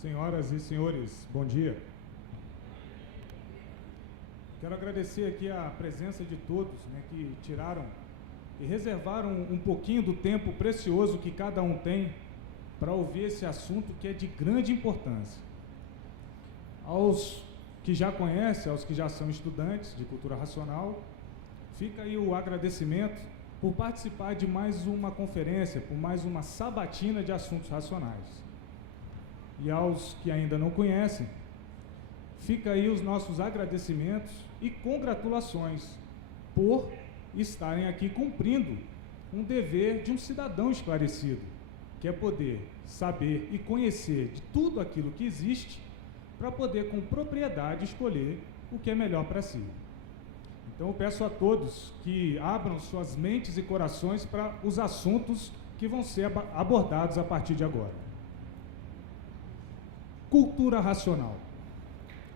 Senhoras e senhores, bom dia. Quero agradecer aqui a presença de todos, que tiraram e reservaram um pouquinho do tempo precioso que cada um tem para ouvir esse assunto que é de grande importância. Aos que já conhecem, aos que já são estudantes de cultura racional, fica aí o agradecimento por participar de mais uma conferência, por mais uma sabatina de assuntos racionais. E aos que ainda não conhecem, fica aí os nossos agradecimentos e congratulações por estarem aqui cumprindo um dever de um cidadão esclarecido, que é poder saber e conhecer de tudo aquilo que existe para poder com propriedade escolher o que é melhor para si. Então eu peço a todos que abram suas mentes e corações para os assuntos que vão ser abordados a partir de agora. Cultura racional.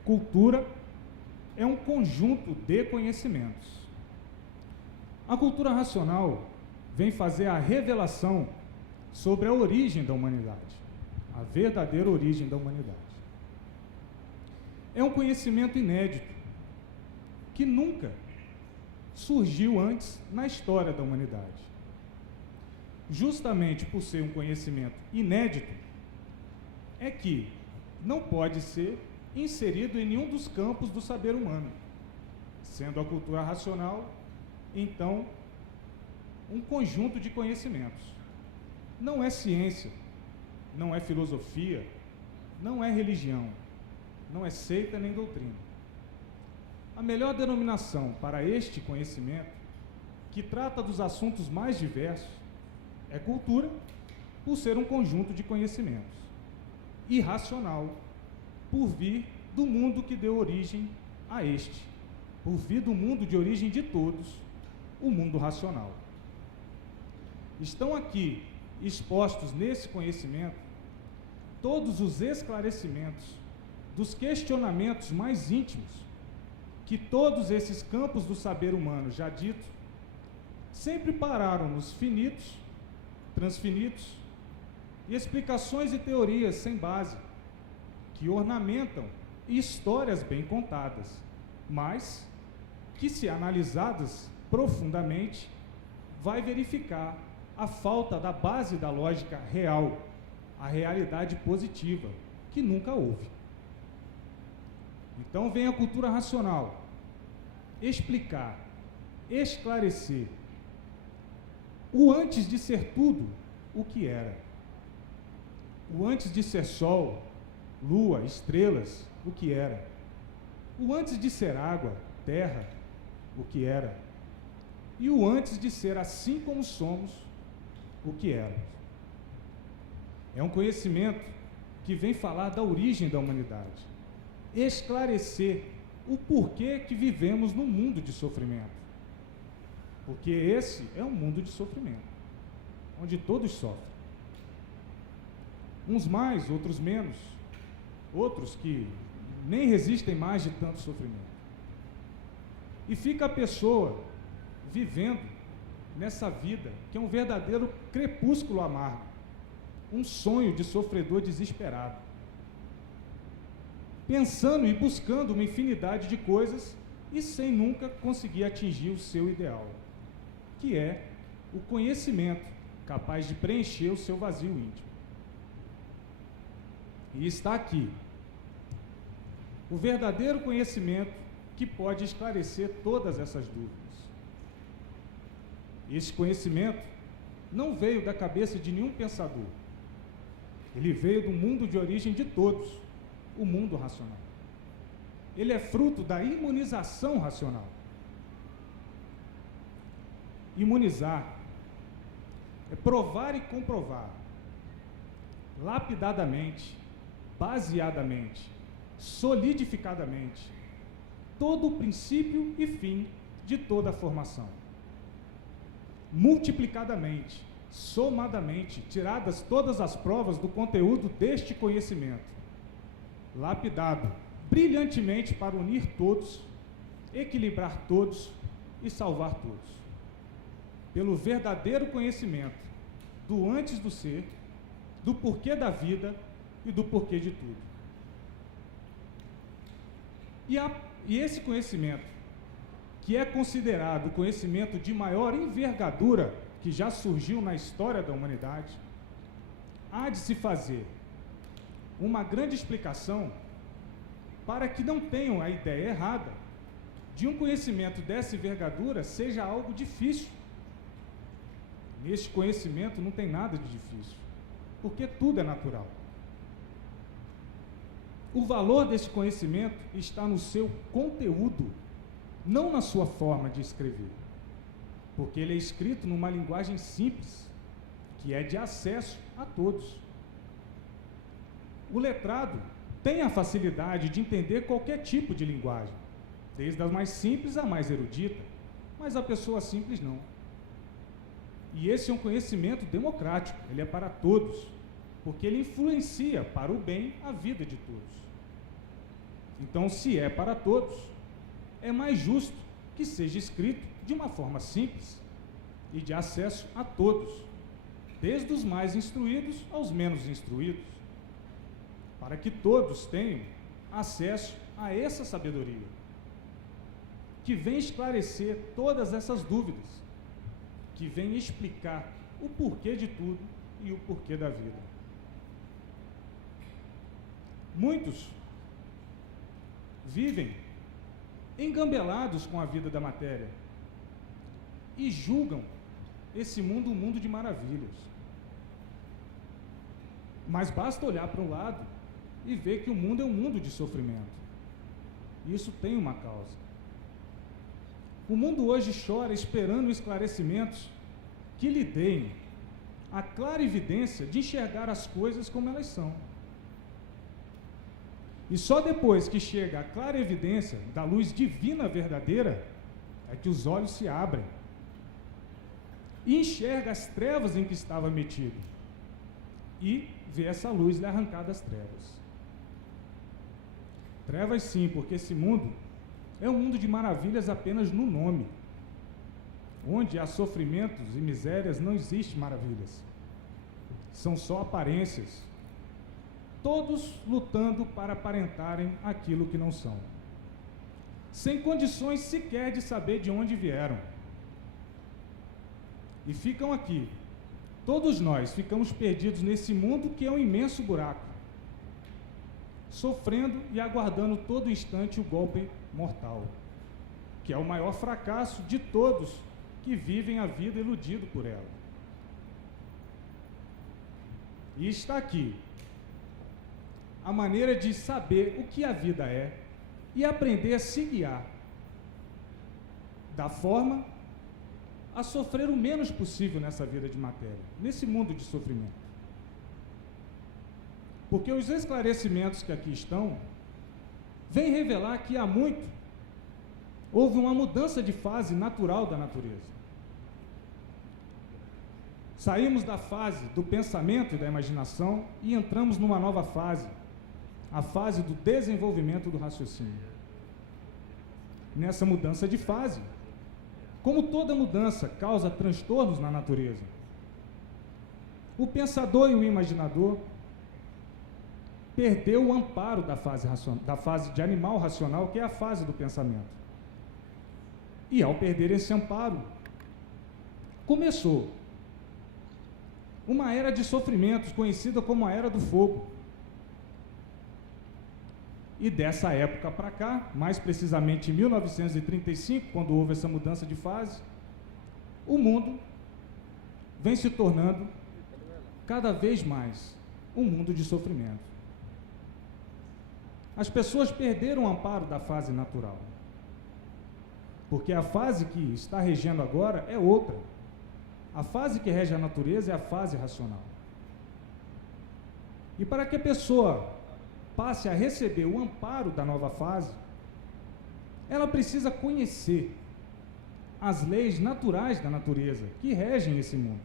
Cultura é um conjunto de conhecimentos. A cultura racional vem fazer a revelação sobre a origem da humanidade, a verdadeira origem da humanidade. É um conhecimento inédito, que nunca surgiu antes na história da humanidade. Justamente por ser um conhecimento inédito, é que não pode ser inserido em nenhum dos campos do saber humano, sendo a cultura racional, então, um conjunto de conhecimentos. Não é ciência, não é filosofia, não é religião, não é seita nem doutrina. A melhor denominação para este conhecimento, que trata dos assuntos mais diversos, é cultura, por ser um conjunto de conhecimentos. E racional, por vir do mundo que deu origem a este, por vir do mundo de origem de todos, o mundo racional. Estão aqui expostos nesse conhecimento todos os esclarecimentos dos questionamentos mais íntimos que todos esses campos do saber humano já dito sempre pararam nos finitos, transfinitos e explicações e teorias sem base que ornamentam histórias bem contadas, mas que, se analisadas profundamente, vai verificar a falta da base da lógica real, a realidade positiva, que nunca houve. Então vem a cultura racional explicar, esclarecer o antes de ser tudo, o que era. O antes de ser sol, lua, estrelas, o que era. O antes de ser água, terra, o que era. E o antes de ser assim como somos, o que éramos. É um conhecimento que vem falar da origem da humanidade, esclarecer o porquê que vivemos num mundo de sofrimento. Porque esse é um mundo de sofrimento, onde todos sofrem. Uns mais, outros menos, outros que nem resistem mais de tanto sofrimento. E fica a pessoa vivendo nessa vida, que é um verdadeiro crepúsculo amargo, um sonho de sofredor desesperado, pensando e buscando uma infinidade de coisas e sem nunca conseguir atingir o seu ideal, que é o conhecimento capaz de preencher o seu vazio íntimo. E está aqui o verdadeiro conhecimento que pode esclarecer todas essas dúvidas. Esse conhecimento não veio da cabeça de nenhum pensador. Ele veio do mundo de origem de todos, o mundo racional. Ele é fruto da imunização racional. Imunizar é provar e comprovar, lapidadamente, baseadamente, solidificadamente, todo o princípio e fim de toda a formação. Multiplicadamente, somadamente, tiradas todas as provas do conteúdo deste conhecimento, lapidado brilhantemente para unir todos, equilibrar todos e salvar todos. Pelo verdadeiro conhecimento do antes do ser, do porquê da vida e do porquê de tudo. E esse conhecimento, que é considerado o conhecimento de maior envergadura que já surgiu na história da humanidade, há de se fazer uma grande explicação para que não tenham a ideia errada de um conhecimento dessa envergadura seja algo difícil. Neste conhecimento não tem nada de difícil, porque tudo é natural. O valor desse conhecimento está no seu conteúdo, não na sua forma de escrever, porque ele é escrito numa linguagem simples, que é de acesso a todos. O letrado tem a facilidade de entender qualquer tipo de linguagem, desde a mais simples à mais erudita, mas a pessoa simples não. E esse é um conhecimento democrático, ele é para todos, porque ele influencia para o bem a vida de todos. Então, se é para todos, é mais justo que seja escrito de uma forma simples e de acesso a todos, desde os mais instruídos aos menos instruídos, para que todos tenham acesso a essa sabedoria, que vem esclarecer todas essas dúvidas, que vem explicar o porquê de tudo e o porquê da vida. Muitos vivem engambelados com a vida da matéria e julgam esse mundo um mundo de maravilhas. Mas basta olhar para um lado e ver que o mundo é um mundo de sofrimento. Isso tem uma causa. O mundo hoje chora esperando esclarecimentos que lhe deem a clara evidência de enxergar as coisas como elas são. E só depois que chega a clara evidência da luz divina verdadeira, é que os olhos se abrem e enxerga as trevas em que estava metido e vê essa luz lhe arrancar das trevas. Trevas sim, porque esse mundo é um mundo de maravilhas apenas no nome. Onde há sofrimentos e misérias não existe maravilhas. São só aparências. Todos lutando para aparentarem aquilo que não são, sem condições sequer de saber de onde vieram. E ficam aqui. Todos nós ficamos perdidos nesse mundo que é um imenso buraco, sofrendo e aguardando todo instante o golpe mortal, que é o maior fracasso de todos que vivem a vida iludido por ela. E está aqui a maneira de saber o que a vida é e aprender a se guiar da forma a sofrer o menos possível nessa vida de matéria, nesse mundo de sofrimento. Porque os esclarecimentos que aqui estão vêm revelar que há muito houve uma mudança de fase natural da natureza. Saímos da fase do pensamento e da imaginação e entramos numa nova fase, a fase do desenvolvimento do raciocínio. Nessa mudança de fase, como toda mudança causa transtornos na natureza, o pensador e o imaginador perdeu o amparo da fase de animal racional, que é a fase do pensamento. E ao perder esse amparo, começou uma era de sofrimentos conhecida como a Era do Fogo. E dessa época para cá, mais precisamente em 1935, quando houve essa mudança de fase, o mundo vem se tornando cada vez mais um mundo de sofrimento. As pessoas perderam o amparo da fase natural, porque a fase que está regendo agora é outra. A fase que rege a natureza é a fase racional. E para que a pessoa passe a receber o amparo da nova fase, ela precisa conhecer as leis naturais da natureza que regem esse mundo.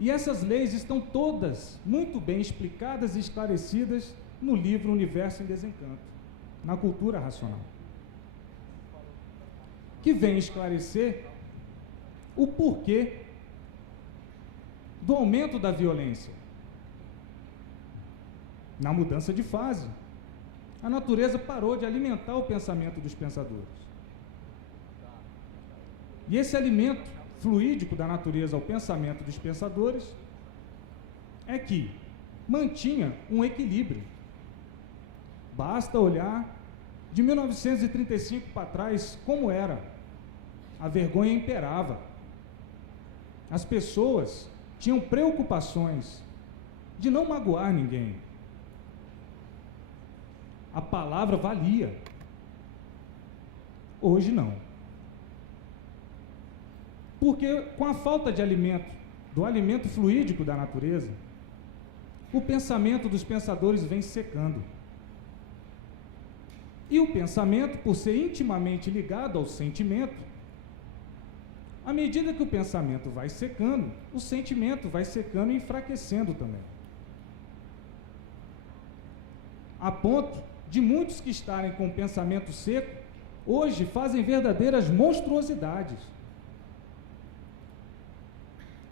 E essas leis estão todas muito bem explicadas e esclarecidas no livro Universo em Desencanto, na cultura racional, que vem esclarecer o porquê do aumento da violência, na mudança de fase. A natureza parou de alimentar o pensamento dos pensadores. E esse alimento fluídico da natureza ao pensamento dos pensadores é que mantinha um equilíbrio. Basta olhar de 1935 para trás como era. A vergonha imperava. As pessoas tinham preocupações de não magoar ninguém. A palavra valia. Hoje não. Porque com a falta de alimento, do alimento fluídico da natureza, o pensamento dos pensadores vem secando. E o pensamento, por ser intimamente ligado ao sentimento, à medida que o pensamento vai secando, o sentimento vai secando e enfraquecendo também. A ponto de muitos que estarem com o pensamento seco, hoje fazem verdadeiras monstruosidades.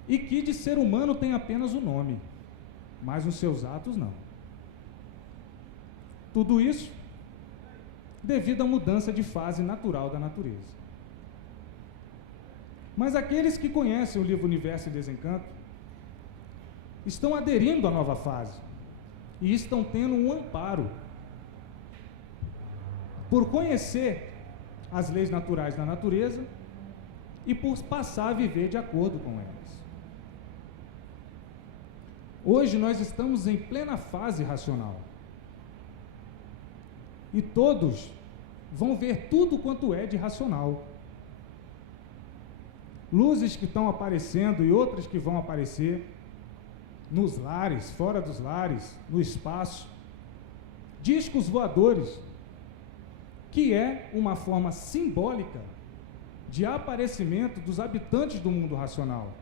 E que de ser humano tem apenas o nome, mas nos seus atos não. Tudo isso devido à mudança de fase natural da natureza. Mas aqueles que conhecem o livro Universo e Desencanto estão aderindo à nova fase e estão tendo um amparo por conhecer as leis naturais da natureza e por passar a viver de acordo com elas. Hoje nós estamos em plena fase racional e todos vão ver tudo quanto é de racional. Luzes que estão aparecendo e outras que vão aparecer nos lares, fora dos lares, no espaço. Discos voadores, que é uma forma simbólica de aparecimento dos habitantes do mundo racional,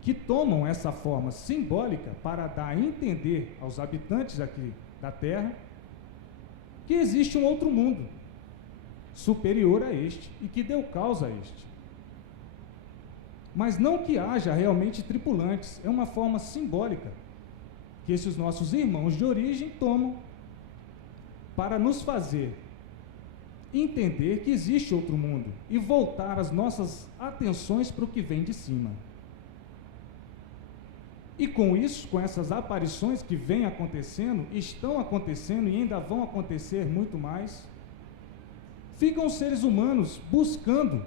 que tomam essa forma simbólica para dar a entender aos habitantes aqui da Terra que existe um outro mundo superior a este e que deu causa a este. Mas não que haja realmente tripulantes, é uma forma simbólica que esses nossos irmãos de origem tomam para nos fazer entender que existe outro mundo e voltar as nossas atenções para o que vem de cima. E com isso, com essas aparições que vêm acontecendo, estão acontecendo e ainda vão acontecer muito mais, ficam os seres humanos buscando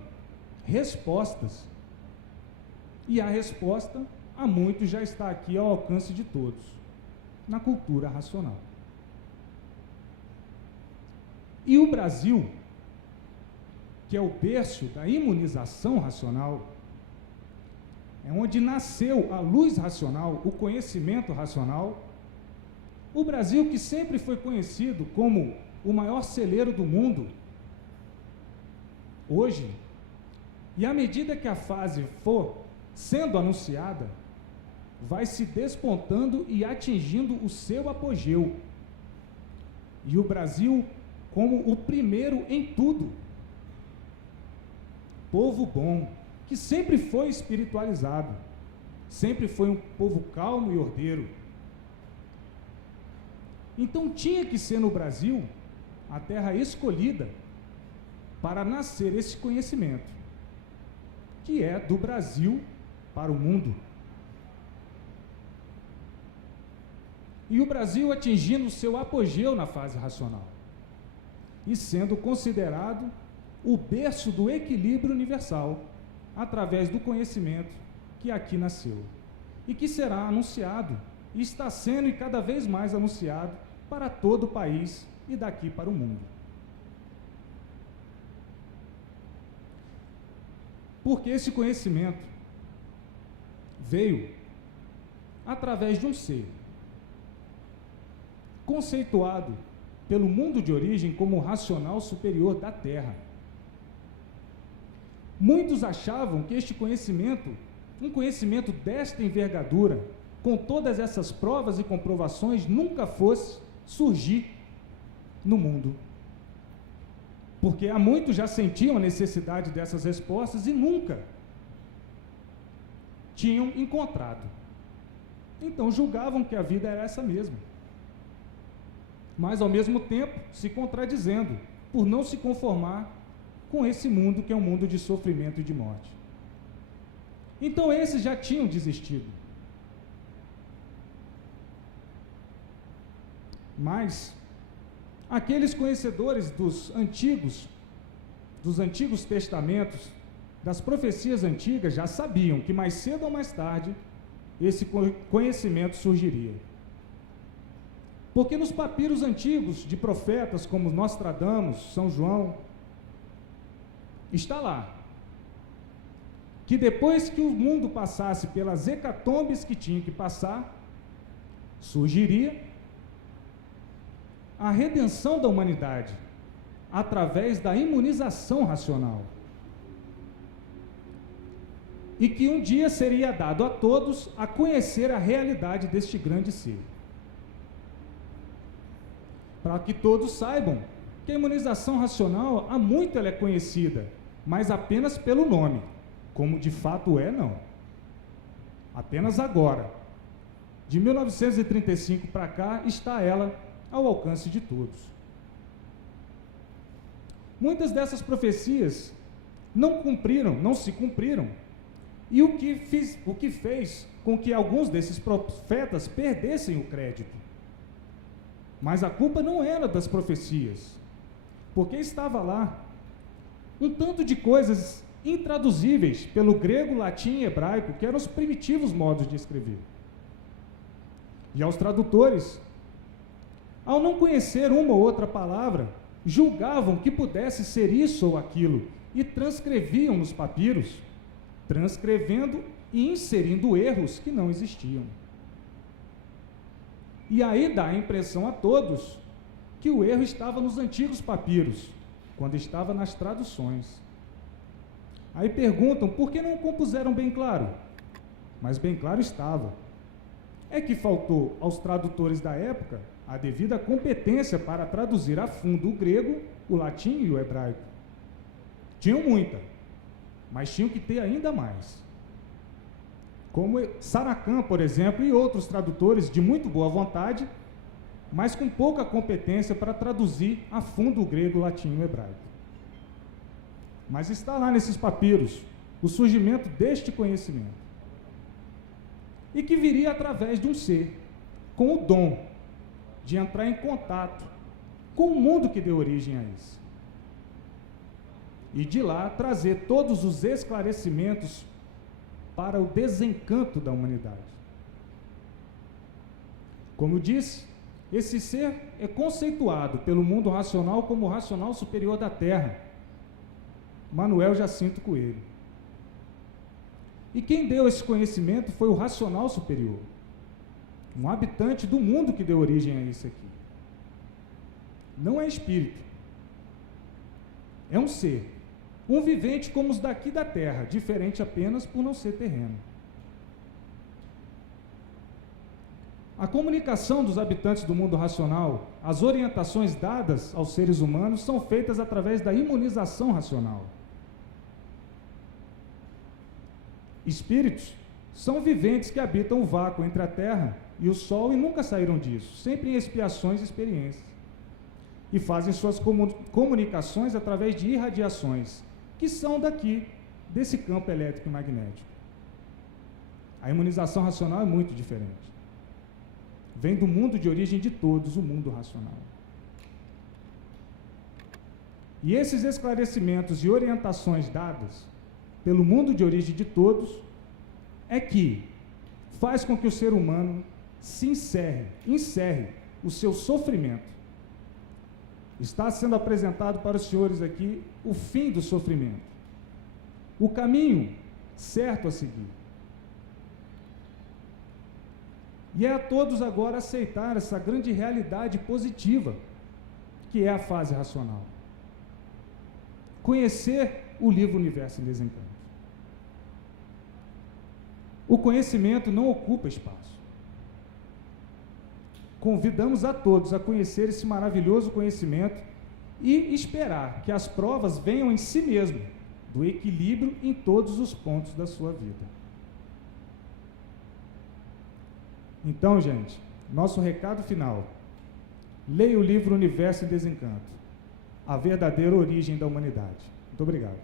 respostas. E a resposta, a muitos, já está aqui ao alcance de todos, na cultura racional. E o Brasil, que é o berço da imunização racional, é onde nasceu a luz racional, o conhecimento racional. O Brasil, que sempre foi conhecido como o maior celeiro do mundo, hoje, e à medida que a fase for sendo anunciada, vai se despontando e atingindo o seu apogeu. E o Brasil, como o primeiro em tudo, povo bom, que sempre foi espiritualizado, sempre foi um povo calmo e ordeiro. Então tinha que ser no Brasil a terra escolhida para nascer esse conhecimento, que é do Brasil para o mundo. E o Brasil atingindo seu apogeu na fase racional e sendo considerado o berço do equilíbrio universal, através do conhecimento que aqui nasceu e que será anunciado, e está sendo e cada vez mais anunciado para todo o país e daqui para o mundo. Porque esse conhecimento veio através de um ser conceituado pelo mundo de origem como o racional superior da Terra. Muitos achavam que este conhecimento, um conhecimento desta envergadura, com todas essas provas e comprovações, nunca fosse surgir no mundo. Porque há muitos já sentiam a necessidade dessas respostas e nunca tinham encontrado. Então julgavam que a vida era essa mesma. mas ao mesmo tempo se contradizendo por não se conformar com esse mundo que é um mundo de sofrimento e de morte. Então esses já tinham desistido. Mas aqueles conhecedores dos antigos testamentos, das profecias antigas, já sabiam que mais cedo ou mais tarde esse conhecimento surgiria. Porque nos papiros antigos de profetas como Nostradamus, São João, está lá que depois que o mundo passasse pelas hecatombes que tinha que passar, surgiria a redenção da humanidade através da imunização racional. E que um dia seria dado a todos a conhecer a realidade deste grande ser. Para que todos saibam que a imunização racional, há muito ela é conhecida, mas apenas pelo nome, como de fato é, não. Apenas agora, de 1935 para cá, está ela ao alcance de todos. Muitas dessas profecias não se cumpriram, e o que fez com que alguns desses profetas perdessem o crédito. Mas a culpa não era das profecias, porque estava lá um tanto de coisas intraduzíveis pelo grego, latim e hebraico, que eram os primitivos modos de escrever. E aos tradutores, ao não conhecer uma ou outra palavra, julgavam que pudesse ser isso ou aquilo, e transcreviam nos papiros, transcrevendo e inserindo erros que não existiam. E aí dá a impressão a todos que o erro estava nos antigos papiros, quando estava nas traduções. Aí perguntam, por que não compuseram bem claro? Mas bem claro estava. É que faltou aos tradutores da época a devida competência para traduzir a fundo o grego, o latim e o hebraico. Tinham muita, mas tinham que ter ainda mais. Como Saracan, por exemplo, e outros tradutores de muito boa vontade, mas com pouca competência para traduzir a fundo o grego, o latim e o hebraico. Mas está lá nesses papiros o surgimento deste conhecimento, e que viria através de um ser com o dom de entrar em contato com o mundo que deu origem a isso, e de lá trazer todos os esclarecimentos para o desencanto da humanidade. Como eu disse, esse ser é conceituado pelo mundo racional como o racional superior da Terra, Manuel Jacinto Coelho. E quem deu esse conhecimento foi o racional superior, um habitante do mundo que deu origem a isso aqui. Não é espírito, é um ser, um vivente como os daqui da Terra, diferente apenas por não ser terreno. A comunicação dos habitantes do mundo racional, as orientações dadas aos seres humanos são feitas através da imunização racional. Espíritos são viventes que habitam o vácuo entre a Terra e o Sol e nunca saíram disso, sempre em expiações e experiências. E fazem suas comunicações através de irradiações, que são daqui, desse campo elétrico e magnético. A imunização racional é muito diferente. Vem do mundo de origem de todos, o mundo racional. E esses esclarecimentos e orientações dadas pelo mundo de origem de todos é que faz com que o ser humano se encerre o seu sofrimento. Está sendo apresentado para os senhores aqui o fim do sofrimento, o caminho certo a seguir. E é a todos agora aceitar essa grande realidade positiva, que é a fase racional. Conhecer o livro Universo em Desencanto. O conhecimento não ocupa espaço. Convidamos a todos a conhecer esse maravilhoso conhecimento e esperar que as provas venham em si mesmo, do equilíbrio em todos os pontos da sua vida. Então, gente, nosso recado final leia o livro Universo em Desencanto, a verdadeira origem da humanidade. Muito obrigado.